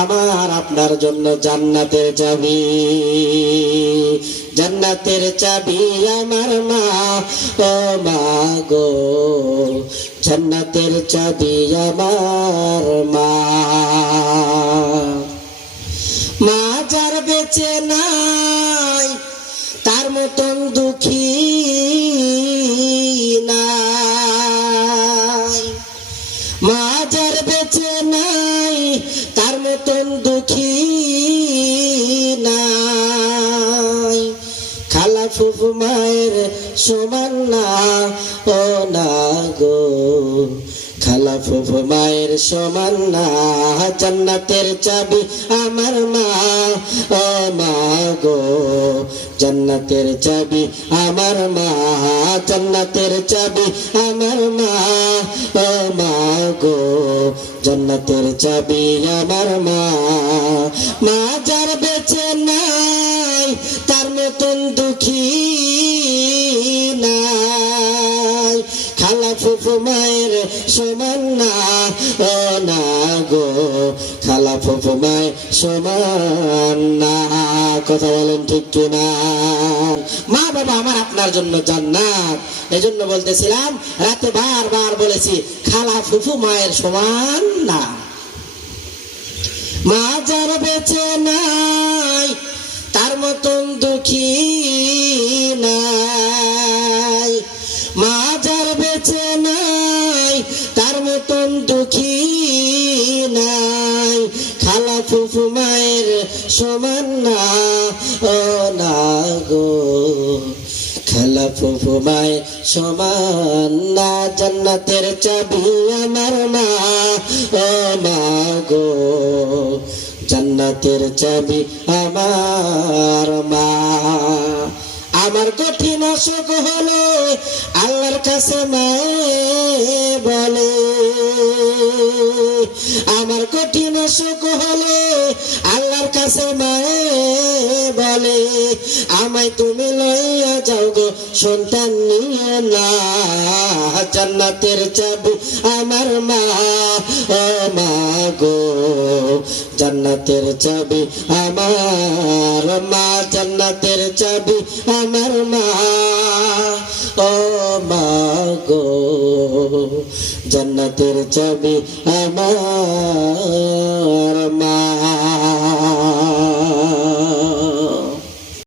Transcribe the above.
আমার আপনার জন্য জান্নাতের চাবি, জান্নাতের চাবি আমার মা, ও মা গো জান্নাতের চাবি আমার মা। মা যার বেঁচে নাই তার মতন দুঃখী নাই, মা যার বেঁচে নাই তার মতন দুঃখী নাই। খালা ফুফু মায়ের সমান না, ও না গো খালা ফুফু মায়ের সমান না, জান্নাতের চাবি আমার মা, ও মা গো জান্নাতের চাবি আমার মা, জান্নাতের চাবি আমার মা, ও মা গো জান্নাতের চাবি আমার মা। মা যার বেঁচে নাই তার মতন দুঃখী নাই, খালা ফুফু মায়ের সমান না, ও না গো খালা ফুফু মায়ের সমান না। কথা বলেন ঠিক কিনা? মা বাবা আমার আপনার জন্য জান্নাত। এজন্য বলতেছিলাম, রাতে বারবার বলেছি খালা ফুফু মায়ের সমান না। মা যার বেঁচে নাই তার মতন দুঃখী নাই, মা যার বেঁচে নাই তার মতন দুঃখী নাই, খালা ফুফু মায়ের সমান না, ও না গো খালা ফুফু মায়ের সমান না, জান্নাতের চাবি আমার মা, ও মা গো জান্নাতের চাবি আমার মা। আমার কঠিন অসুখ হলো আল্লাহর কাছে মায়ে বলে, আমার কঠিন অসুখ হলে আল্লাহর কাছে মায়ে বলে, আমায় তুমি লইয়া যাও গো সন্তান নিয়ে না, জান্নাতের চাবি আমার মা, ও মা গো জান্নাতের চাবি আমার মা, জান্নাতের চাবি আমার মা, ও মা গো জান্নাতের চাবি আমার মা।